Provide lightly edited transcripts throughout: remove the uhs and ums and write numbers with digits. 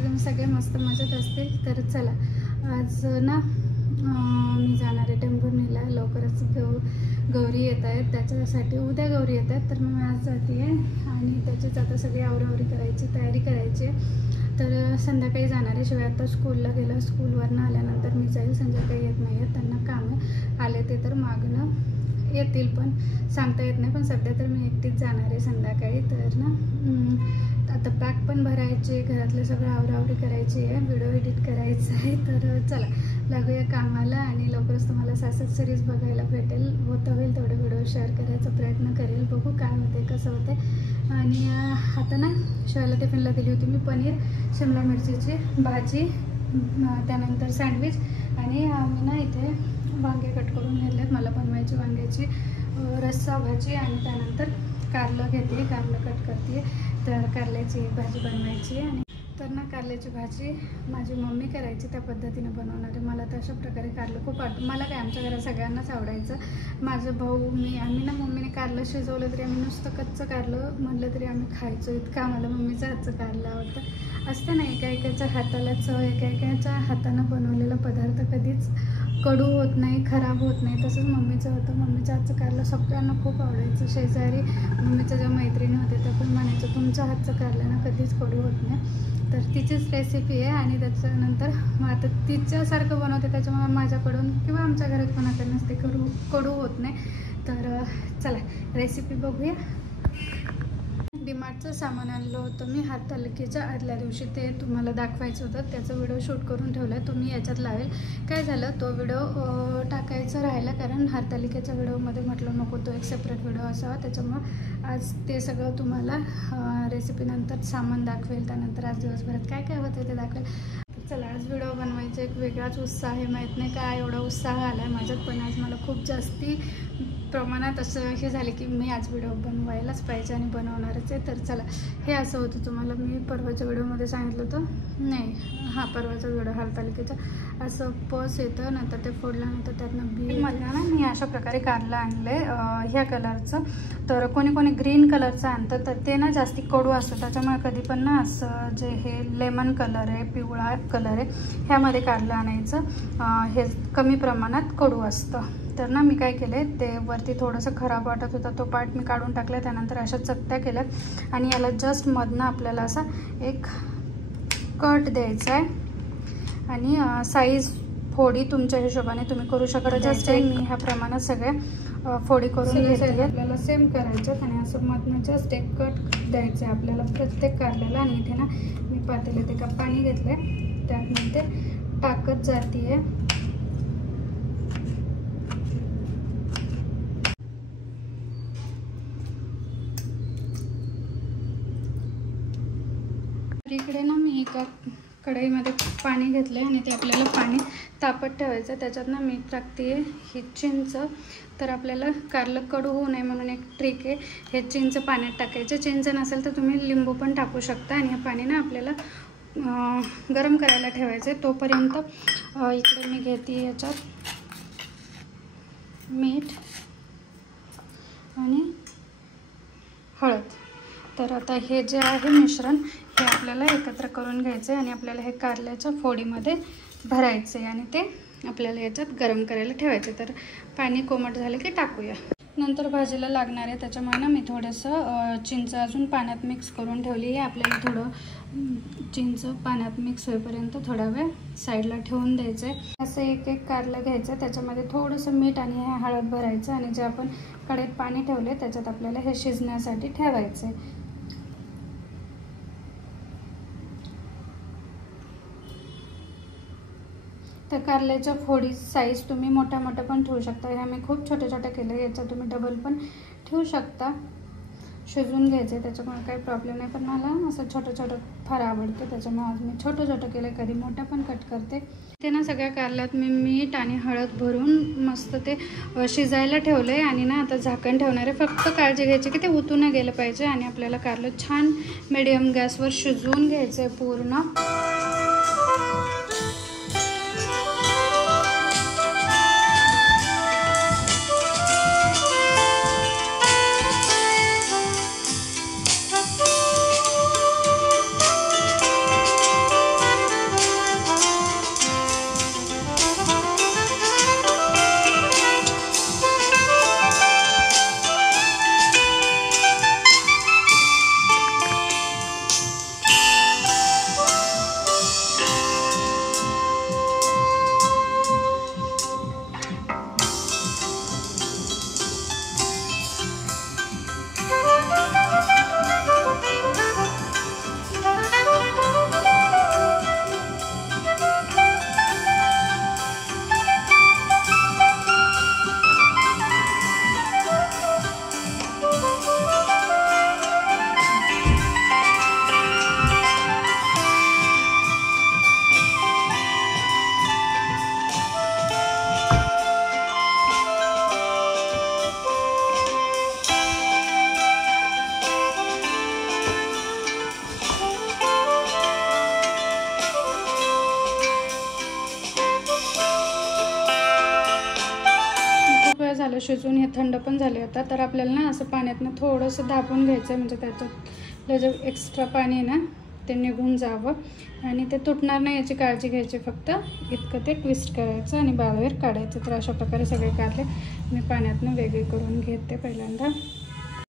की तुम्ही सगळे मस्त मजेत असतील. तर चला आज ना मी जाणार आहे टेंभुर्णीला. लवकरच गौरी येत आहेत, त्याच्यासाठी उद्या गौरी येत आहेत. तर मी आज जाते आहे आणि त्याचीच आता सगळी आवरावरी करायची, तयारी करायची आहे. तर संध्याकाळी जाणार आहे. शिवाय आता स्कूलला गेलं, स्कूलवरनं आल्यानंतर मी जाईल. संध्याकाळी येत नाही आहेत, त्यांना कामं आले ते तर मागणं येतील, पण सांगता येत नाही. पण सध्या तर मी एकटीच जाणार आहे संध्याकाळी. तर ना आता बॅग पण भरायची, घरातलं सगळं आवरावरी करायची आहे, व्हिडिओ एडिट करायचं आहे. तर चला लागूया कामाला आणि लवकरच तुम्हाला सासत सिरीज बघायला भेटेल. होईल तेवढे व्हिडिओ शेअर करायचा प्रयत्न करेल, बघू काय होते कसं होते. आणि आता ना शिवायला टिफिनला दिली होती मी पनीर, शिमला मिरचीची भाजी, त्यानंतर सँडविच आणि मी ना इथे वांगे कट करून घेतलेत. मला बनवायची वांग्याची रस्सा भाजी आणि त्यानंतर कारलं घेते, कारलं कट करते. तर कारल्याची भाजी बनवायची आणि तर ना कारल्याची भाजी माझी मम्मी करायची, त्या पद्धतीने बनवणार आहे. मला तर अशा प्रकारे कारलं खूप मला काय आमच्या घरात सगळ्यांनाच आवडायचं. माझं भाऊ आम्ही ना मम्मीने कारलं शिजवलं तरी आम्ही नुसतं कच्चं कारलं म्हणलं तरी आम्ही खायचो. इतकं आम्हाला मम्मीचं हातचं कारलं आवडतं. असतं ना एका हाताला चव, एका हातानं बनवलेला पदार्थ कधीच कडू होत नाही, खराब होत नाही. तसंच मम्मीचं होतं. मम्मीच्या हातचं कारलं सगळ्यांना खूप आवडायचं. शेजारी मम्मीच्या ज्या मैत्रिणी होत्या त्या पण म्हणायचं तुमच्या हातचं कारलं ना कधीच कडू होत नाही. तर तिचीच रेसिपी आहे आणि त्याच्यानंतर मग आता तिच्यासारखं बनवते, त्याच्यामुळे माझ्याकडून किंवा आमच्या घरात कोणाकडून नसते कडू होत नाही. तर चला रेसिपी बघूया. डीमार्टचं सामान आणलं होतं मी हरतालिकेच्या आदल्या दिवशी, ते तुम्हाला दाखवायचं होतं. त्याचा व्हिडिओ शूट करून ठेवला आहे, तो मी याच्यात लावेल. काय झालं, तो व्हिडिओ टाकायचं राहिला कारण हरतालिकेच्या व्हिडिओमध्ये म्हटलं नको तो एक सेपरेट व्हिडिओ असावा. त्याच्यामुळं आज ते सगळं तुम्हाला रेसिपीनंतर सामान दाखवेल. त्यानंतर आज दिवसभरात काय काय होतं ते दाखवेल. चला आज व्हिडिओ बनवायचा एक वेगळाच उत्साह आहे. माहीत नाही काय एवढा उत्साह आला आहे माझ्यात, पण आज मला खूप जास्ती प्रमाणात असं हे झाले की मी आज व्हिडिओ बनवायलाच पाहिजे आणि बनवणारच आहे. तर चला हे असं होतं, तुम्हाला मी परवाच्या व्हिडिओमध्ये सांगितलं होतं नाही परवाचा व्हिडिओ हरतालिकेचा. असं पस येतं, नंतर ते फोडल्यानंतर त्यातनं बी मधला ना मी अशा प्रकारे कारलं आणलं आहे ह्या कलरचं. तर कोणी ग्रीन कलरचं आणतं तर ते ना जास्ती कडू असतं. त्याच्यामुळे कधी पण ना असं जे हे लेमन कलर आहे, पिवळा कलर आहे, ह्यामध्ये कारलं आणायचं. हे कमी प्रमाणात कडू असतं. तर ना मी काय केले, ते वरती थोडंसं खराब वाटत होता तो पार्ट मी काढून टाकला. त्यानंतर अशा चकत्या केल्यात आणि याला जस्ट मधनं आपल्याला असा एक कट द्यायचा आहे. आणि साईज फोडी तुमच्या हिशोबाने तुम्ही करू शकता. जस्ट मी ह्या प्रमाणात सगळ्या फोडी करून घेतली. आपल्याला सेम करायचं आणि असं मधनं जस्ट एक कट द्यायचं आहे आपल्याला प्रत्येक कारल्याला. आणि इथे ना मी पातेल्यात एका पाणी घेतलं आहे, त्यामध्ये टाकत जाते आहे. इकडे ना मी एका कढईमध्ये पाणी घेतलं आणि ते आपल्याला पाणी तापत ठेवायचं. त्याच्यात ना मी टाकते ही चिंच. तर आपल्याला कारलं कडू होऊ नये म्हणून एक ट्रिक आहे, हे चिंच पाण्यात टाकायचं. चिंच नसेल तर तुम्ही लिंबू पण टाकू शकता. आणि हे पाणी ना आपल्याला गरम करायला ठेवायचं आहे. तोपर्यंत इकडे मी घेते याच्यात मीठ आणि हळद. तर आता हे जे आहे मिश्रण हे आपल्याला एकत्र करून घ्यायचं आहे आणि आपल्याला हे कारल्याच्या फोडीमध्ये भरायचं आहे आणि ते आपल्याला याच्यात गरम करायला ठेवायचं. तर पाणी कोमट झालं की टाकूया. नंतर भाजीला लागणार आहे, त्याच्यामुळे ना मी थोडंसं चिंच अजून पाण्यात मिक्स करून ठेवली आहे. आपल्याला थोडं चिंच पाण्यात मिक्स होईपर्यंत थोडा वेळ साईडला ठेवून द्यायचं आहे. असं एक कारलं घ्यायचं, त्याच्यामध्ये थोडंसं मीठ आणि हे हळद भरायचं आणि जे आपण कढईत पाणी ठेवले त्याच्यात आपल्याला हे शिजण्यासाठी ठेवायचं आहे. तर कारल्याच्या फोडी साईज तुम्ही मोठ्या पण ठेवू शकता. ह्या मी खूप छोट्या केले, याचा तुम्ही डबल पण ठेवू शकता. शिजवून घ्यायचे त्याच्यामुळे काही प्रॉब्लेम नाही, पण मला असं छोटं फार आवडतं, त्याच्यामुळे आज मी छोटं केलं. कधी मोठ्या पण कट करते. ते ना सगळ्या कारल्यात मी मीठ आणि हळद भरून मस्त ते शिजायला ठेवलं आहे. आणि ना आता झाकण ठेवणार आहे. फक्त काळजी घ्यायची की ते उतू नाही गेलं पाहिजे आणि आपल्याला कारलं छान मीडियम गॅसवर शिजवून घ्यायचं आहे पूर्ण. शिजून हे थंड पण झाले आता. तर आपल्याला ना असं पाण्यातनं थोडंसं दाबून घ्यायचं आहे, म्हणजे त्याच्यात जे एक्स्ट्रा पाणी आहे ना ते निघून जावं आणि ते तुटणार नाही याची काळजी घ्यायची. फक्त इतकं ते ट्विस्ट करायचं आणि बाहेर काढायचं. तर अशा प्रकारे सगळे कारले मी पाण्यातनं वेगळी करून घेते पहिल्यांदा.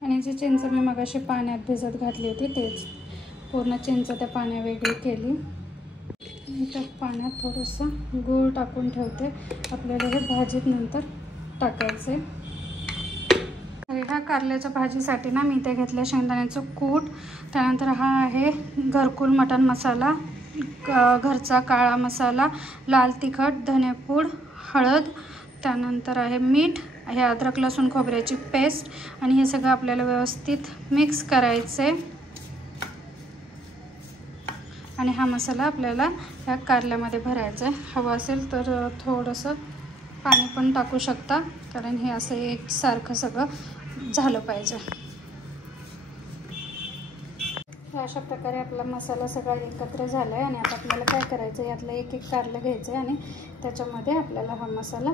आणि जी चिंच मी मगाशी पाण्यात भिजत घातली होती तेच पूर्ण चिंच त्या पाण्यात वेगळी केली. त्या पाण्यात थोडंसं गूळ टाकून ठेवते. आपल्याला हे भाजीत नंतर टाकायचे. ह्या कारल्याच्या भाजीसाठी ना मी इथे घेतलं शेंगदाण्याचं कूट, त्यानंतर हा आहे घरकुल मटण मसाला, घरचा काळा मसाला, लाल तिखट, धनेपूड, हळद, त्यानंतर आहे मीठ, हे अद्रक लसूण खोबऱ्याची पेस्ट आणि हे सगळं आपल्याला व्यवस्थित मिक्स करायचे. आणि हा मसाला आपल्याला ह्या कारल्यामध्ये भरायचा आहे. हवं असेल तर थोडंसं पाणी पण टाकू शकता, कारण हे असं एकसारखं सगळं झालं पाहिजे. अशा प्रकारे आपला मसाला सगळा एकत्र झाला आहे. आणि आता आपल्याला काय करायचं, यातलं एक एक कारलं घ्यायचं आहे आणि त्याच्यामध्ये आपल्याला हा मसाला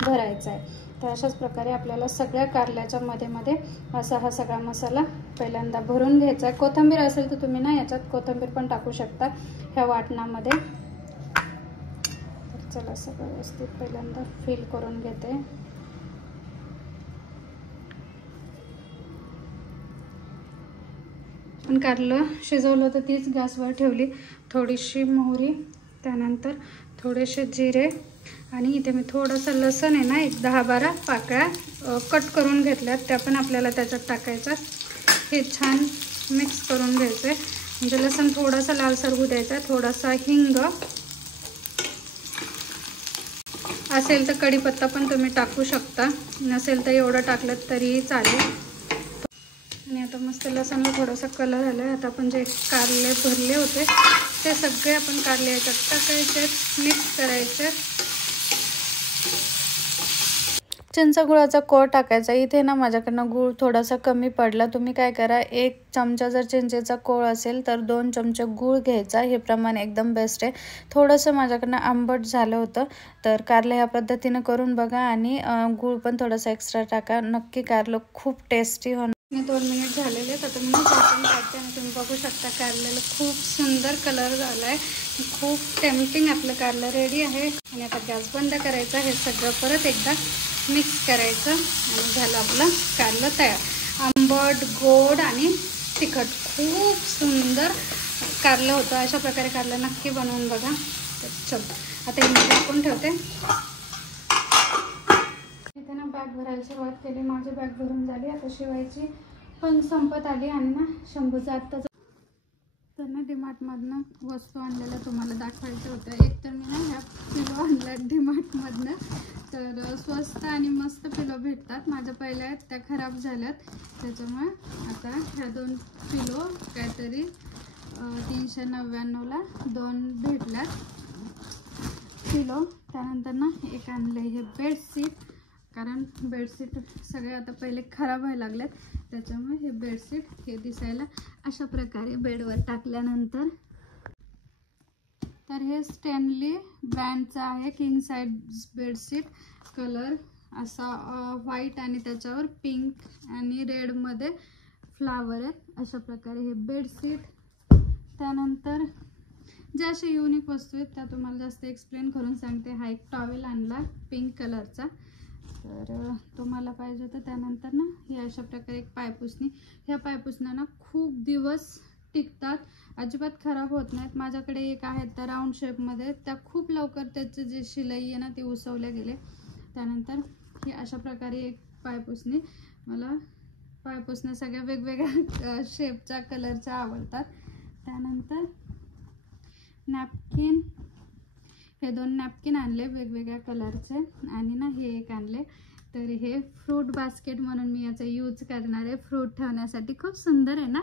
भरायचा आहे. तर अशाच प्रकारे आपल्याला सगळ्या कारल्याच्या मध्ये असा हा सगळा मसाला पहिल्यांदा भरून घ्यायचा आहे. कोथिंबीर असेल तर तुम्ही ना याच्यात कोथिंबीर पण टाकू शकता ह्या वाटणामध्ये. तर चला सगळं व्यवस्थित पहिल्यांदा फिल करून घेते. कारलं शिजवलं होतं तीच गॅसवर ठेवली. थोडीशी मोहरी, त्यानंतर थोडेसे जिरे आणि इथे मी थोडंसं लसूण आहे ना 10-12 पाकळ्या कट करून घेतल्यात, त्या पण आपल्याला त्याच्यात टाकायच्या. हे छान मिक्स करून घ्यायचं आहे. म्हणजे लसूण थोडासा लालसर होऊ द्यायचा. थोडासा हिंग असेल तर कढीपत्ता पण तुम्ही टाकू शकता, नसेल तर एवढं टाकलं तरीही चालेल. आणि आता मस्त लसणला थोडासा कलर आला आहे. आता आपण जे कारले भरले होते ते सगळे आपण कारले याच्यात टाकायचे, मिक्स करायचे. चिंच गुळाचा कोळ टाकायचा. इथे ना माझ्याकडनं गूळ थोडासा कमी पडला. तुम्ही काय करा, 1 चमचा जर चिंचेचा कोळ असेल तर 2 चमचे गूळ घ्यायचा. हे प्रमाण एकदम बेस्ट आहे. थोडंसं माझ्याकडनं आंबट झालं होतं, तर कारलं ह्या पद्धतीनं करून बघा आणि गूळ पण थोडासा एक्स्ट्रा टाका. नक्की कारलं खूप टेस्टी होणार. 2 मिनिट झालेले आहेत. आता मी झाकण टाकते आणि तुम्ही बघू शकता कारल्याला खूप सुंदर कलर झाला आहे. खूप टेम्पटिंग आपलं कारलं रेडी आहे. आणि आता गॅस बंद करायचा. हे सगळं परत एकदा मिक्स करायचं आणि झालं आपलं कारलं तयार. आंबट, गोड आणि तिखट खूप सुंदर कारलं होतं. अशा प्रकारे कारलं नक्की बनवून बघा. तर चल आता हे टाकून ठेवते. इथे ना बॅग भरायला सुरुवात केली. माझी बॅग भरून झाली. आता शिवायची पण संपत आली. आणि ना शंभूचं आत्ताच तर ना डीमार्टमधनं वस्तू आणलेल्या तुम्हाला दाखवायचं होतं. एक तर मी ना ह्या पिलो आणल्या डीमार्टमधनं. तर स्वस्त आणि मस्त पिलो भेटतात. माझ्या पहिल्या आहेत त्या खराब झाल्यात, त्याच्यामुळे आता ह्या 2 पिलो काहीतरी 399ला 2 भेटल्यात पिलो. त्यानंतर ना एक आणलं हे बेडशीट, कारण बेडशीट सगळे आता पहिले खराब व्हायला लागलेत, त्याच्यामुळे हे बेडशीट हे दिसायला अशा प्रकारे बेडवर टाकल्यानंतर. तर हे स्टॅनली ब्रँडचं आहे किंग साइज बेडशीट. कलर असा व्हाईट आणि त्याच्यावर पिंक आणि रेडमध्ये फ्लावर आहेत. अशा प्रकारे हे बेडशीट. त्यानंतर जे असे युनिक वस्तू आहेत त्या तुम्हाला जास्त एक्सप्लेन करून सांगते. हा एक टॉवेल आणला पिंक कलरचा, तर तुम्हाला पाहिजे होतं. त्यानंतर ना हे अशा प्रकारे एक पायपुसणी. ह्या पायपुसण्या ना खूप दिवस टिकतात, अजिबात खराब होत नाहीत. माझ्याकडे एक आहे त्या राऊंड शेपमध्ये, त्या खूप लवकर त्याची जी शिलाई आहे ना ती उसवल्या गेले. त्यानंतर ही अशा प्रकारे एक पायपुसणी. मला पायपुसण्या सगळ्या वेगवेगळ्या शेपच्या कलरच्या आवडतात. त्यानंतर नॅपकिन, हे 2 नॅपकिन आणले वेगवेगळ्या कलरचे. आणि ना हे एक आणले. तर हे फ्रूट बास्केट म्हणून मी याचा यूज करणार आहे फ्रूट ठेवण्यासाठी. खूप सुंदर आहे ना,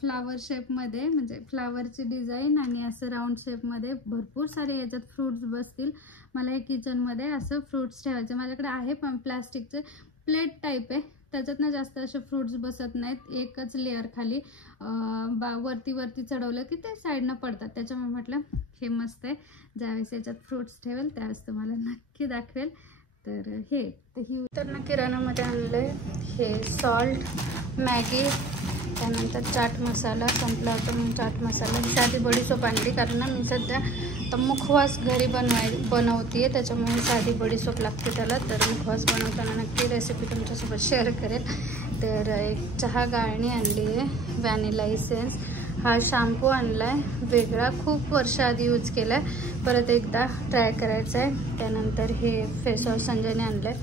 फ्लावर शेपमध्ये, म्हणजे फ्लावरची डिझाईन आणि असं राऊंड शेपमध्ये भरपूर सारे याच्यात फ्रूट्स बसतील. मला हे किचनमध्ये असं फ्रूट्स ठेवायचे. माझ्याकडे आहे पण प्लास्टिकचे प्लेट टाईप आहे, त्याच्यात ना जास्त असे फ्रूट्स बसत नाहीत. एकच लेअर खाली वरती चढवलं की ते साईडनं पडतात. त्याच्यामुळे म्हटलं हे मस्त आहे, ज्यावेळेस याच्यात फ्रूट्स ठेवेल त्यावेळेस तुम्हाला नक्की दाखवेल. तर हे तर ना किराणामध्ये आणलंय हे सॉल्ट, मॅगी, त्यानंतर चाट मसाला संपला होता म्हणून चाट मसाला, साधी बडीशोप आणली कारण ना मी सध्या तर मुखवास घरी बनवते त्याच्यामुळे साधी बडीशोप लागते त्याला. तर मुखवास बनवताना नक्की रेसिपी तुमच्यासोबत शेअर करेल. तर एक चहा गाळणी आणली आहे, व्हॅनिला इसेन्स, हा शॅम्पू आणला आहे वेगळा, खूप वर्ष आधी यूज केला आहे, परत एकदा ट्राय करायचा आहे. त्यानंतर हे फेस वॉश संजयने आणलं आहे,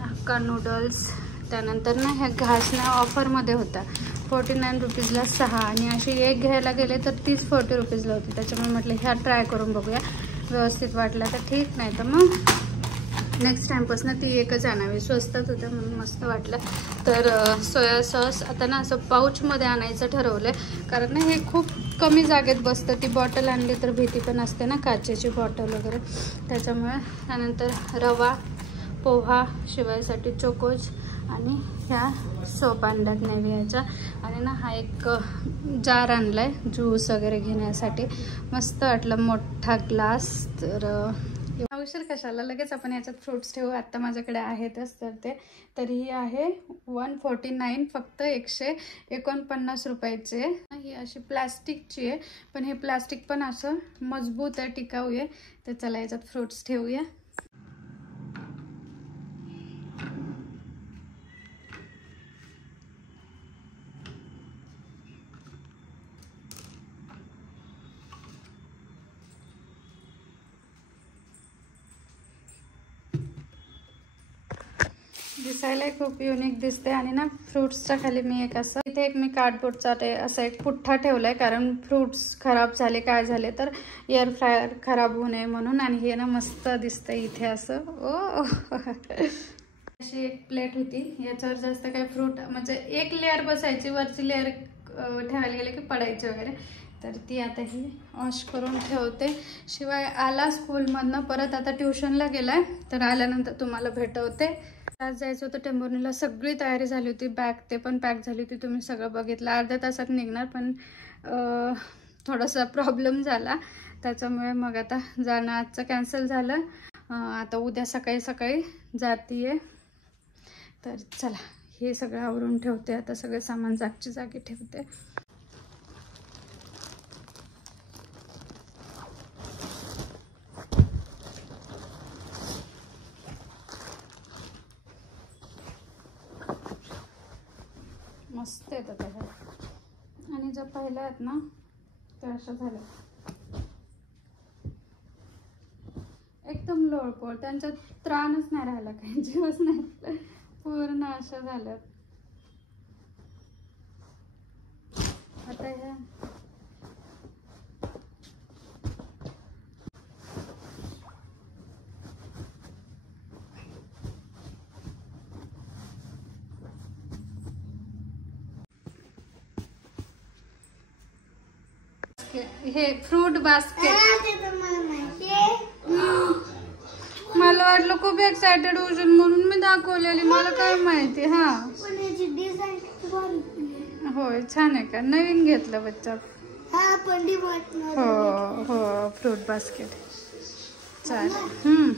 हक्का नूडल्स. त्यानंतर ना ह्या घासण्या ऑफरमध्ये होता 49 रुपीजला 6 आणि अशी एक घ्यायला गेले तर 30-40 रुपीजला होती. त्याच्यामुळे म्हटलं ह्या ट्राय करून बघूया, व्यवस्थित वाटला तर ठीक, नाही तर मग नेक्स्ट टाईमपासून ती एकच आणावी, स्वस्तात होतं म्हणून मस्त वाटलं. तर सोया सॉस आता ना असं पाऊचमध्ये आणायचं ठरवलं आहे कारण ना हे खूप कमी जागेत बसतं. ती बॉटल आणली तर भीती पण असते ना, काचेची बॉटल वगैरे, त्याच्यामुळे. त्यानंतर रवा, पोहा शिवायसाठी चोकोज आणि ह्या सोप आणल्यात नेव्हियाच्या. आणि ना हा एक जार आणला आहे ज्यूस वगैरे घेण्यासाठी, मस्त वाटलं, मोठा ग्लास. तर उशीर कशाला, लगेच आपण याच्यात फ्रूट्स ठेवू, आत्ता माझ्याकडे आहेतच. तर ही आहे 149, फक्त 149 रुपयाचे. ही अशी प्लास्टिकची आहे, पण हे प्लास्टिक पण असं मजबूत आहे, टिकाऊ आहे. तर चला याच्यात फ्रूट्स ठेवूया. दिसायला खूप युनिक दिसते. आणि ना फ्रूट्सच्या खाली मी एक असं इथे मी कार्डबोर्डचा असा एक पुठ्ठा ठेवलाय कारण फ्रूट्स खराब झाले काय झाले तर एअर फ्रायर खराब होऊ नये म्हणून. आणि हे ना मस्त दिसतंय इथे असं. ओ अशी एक प्लेट होती, याच्यावर जास्त काय फ्रूट म्हणजे एक लेअर बसायची, वरची लेअर ठेवायला गेले की पडायची वगैरे. तर ती आता ही वॉश करून ठेवते. शिवाय आला स्कूलमधनं, परत आता ट्युशनला गेलाय, तर आल्यानंतर तुम्हाला भेटवते. आज जायचं होतं टेंभुर्णीला, सगळी तयारी झाली होती, बॅग ते पण पॅक झाली होती, तुम्ही सगळं बघितलं. अर्ध्या तासात निघणार, पण थोडासा प्रॉब्लेम झाला त्याच्यामुळे मग आता जाणं आजचं कॅन्सल झालं. आता उद्या सकाळी सकाळी जातीये. तर चला हे सगळं आवरून ठेवते, आता सगळं सामान जागची जागी ठेवते. मस्त येतात त्याच्यात, आणि ज्या पहिल्या आहेत ना त्या अशा झाल्या एकदम लोळपोळ, त्यांच्यात त्राणच नाही राहिला, काही जीवच नाही, पूर्ण अशा झाल्यात. आता ह्या हे फ्रूट बास्केट, मला वाटलं खूप एक्साइटेड होशील म्हणून मी दाखवलेली, मला काय माहिती. हा होय, छान आहे का, नवीन घेतलं बच्चा. हो हो फ्रूट बास्केट चालेल.